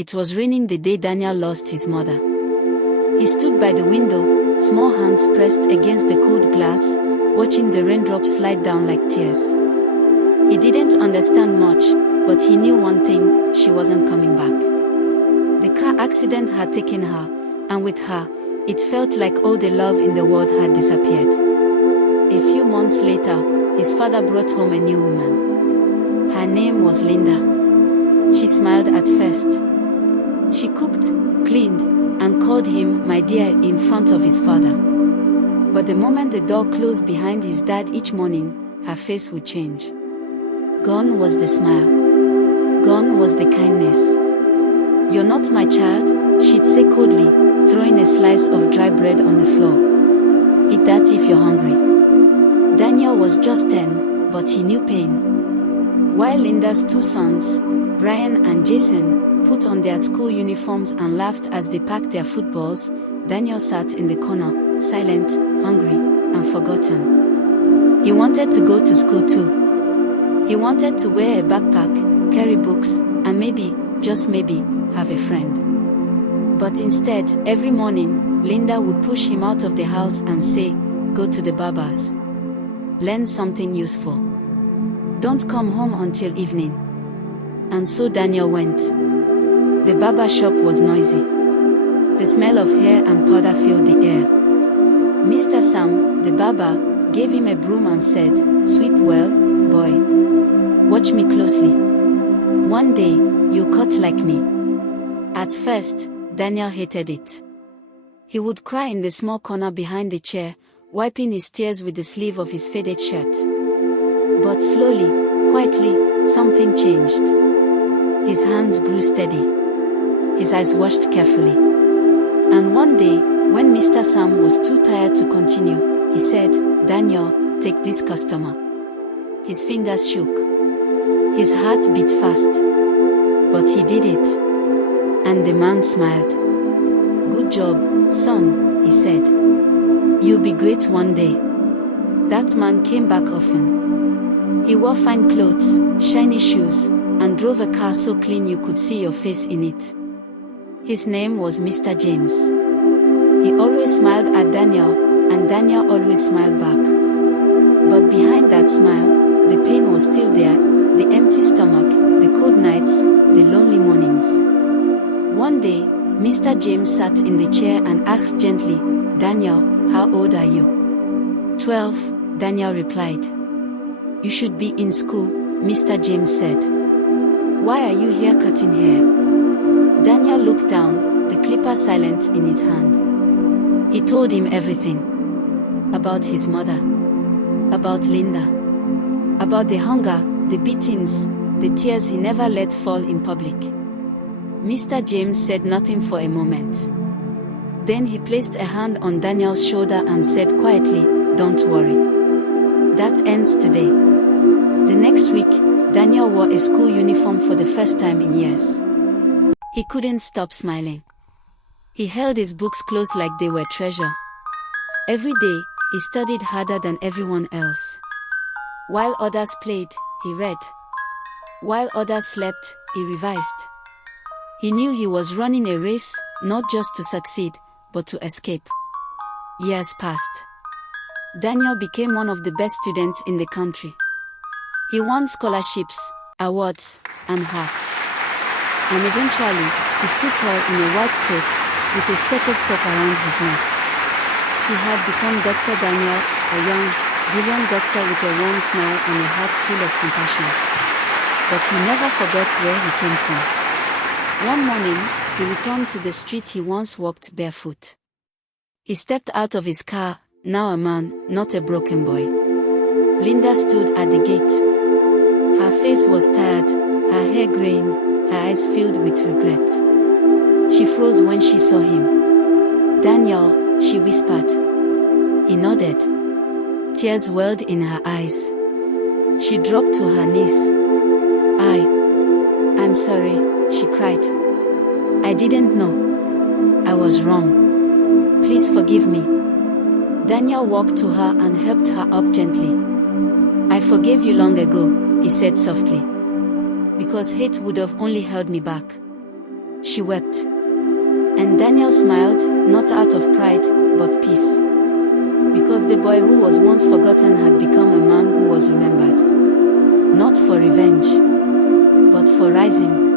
It was raining the day Daniel lost his mother. He stood by the window, small hands pressed against the cold glass, watching the raindrops slide down like tears. He didn't understand much, but he knew one thing: she wasn't coming back. The car accident had taken her, and with her, it felt like all the love in the world had disappeared. A few months later, his father brought home a new woman. Her name was Linda. She smiled at first. She cooked, cleaned, and called him "my dear" in front of his father. But the moment the door closed behind his dad each morning, her face would change. Gone was the smile. Gone was the kindness. "You're not my child," she'd say coldly, throwing a slice of dry bread on the floor. "Eat that if you're hungry." Daniel was just 10, but he knew pain. While Linda's two sons, Brian and Jason, put on their school uniforms and laughed as they packed their footballs, Daniel sat in the corner, silent, hungry, and forgotten. He wanted to go to school too. He wanted to wear a backpack, carry books, and maybe, just maybe, have a friend. But instead, every morning, Linda would push him out of the house and say, "Go to the barber's. Learn something useful. Don't come home until evening." And so Daniel went. The barber shop was noisy. The smell of hair and powder filled the air. Mr. Sam, the barber, gave him a broom and said, "Sweep well, boy. Watch me closely. One day, you'll cut like me." At first, Daniel hated it. He would cry in the small corner behind the chair, wiping his tears with the sleeve of his faded shirt. But slowly, quietly, something changed. His hands grew steady. His eyes watched carefully. And one day, when Mr. Sam was too tired to continue, he said, "Daniel, take this customer." His fingers shook. His heart beat fast. But he did it. And the man smiled. "Good job, son," he said. "You'll be great one day." That man came back often. He wore fine clothes, shiny shoes, and drove a car so clean you could see your face in it. His name was Mr. James. He always smiled at Daniel, and Daniel always smiled back. But behind that smile, the pain was still there, the empty stomach, the cold nights, the lonely mornings. One day, Mr. James sat in the chair and asked gently, "Daniel, how old are you?" 12, Daniel replied. "You should be in school," Mr. James said. "Why are you here cutting hair?" Daniel looked down, the clipper silent in his hand. He told him everything. About his mother. About Linda. About the hunger, the beatings, the tears he never let fall in public. Mr. James said nothing for a moment. Then he placed a hand on Daniel's shoulder and said quietly, "Don't worry. That ends today." The next week, Daniel wore a school uniform for the first time in years. He couldn't stop smiling. He held his books close like they were treasure. Every day, he studied harder than everyone else. While others played, he read. While others slept, he revised. He knew he was running a race, not just to succeed, but to escape. Years passed. Daniel became one of the best students in the country. He won scholarships, awards, and hearts. And eventually, he stood tall in a white coat, with a stethoscope around his neck. He had become Dr. Daniel, a young, brilliant doctor with a warm smile and a heart full of compassion. But he never forgot where he came from. One morning, he returned to the street he once walked barefoot. He stepped out of his car, now a man, not a broken boy. Linda stood at the gate. Her face was tired, her hair graying, her eyes filled with regret. She froze when she saw him. "Daniel," she whispered. He nodded. Tears welled in her eyes. She dropped to her knees. I'm sorry," she cried. "I didn't know. I was wrong. Please forgive me." Daniel walked to her and helped her up gently. "I forgave you long ago," he said softly. "Because hate would have only held me back. She wept. And Daniel smiled, not out of pride, but peace. Because the boy who was once forgotten had become a man who was remembered. Not for revenge, but for rising.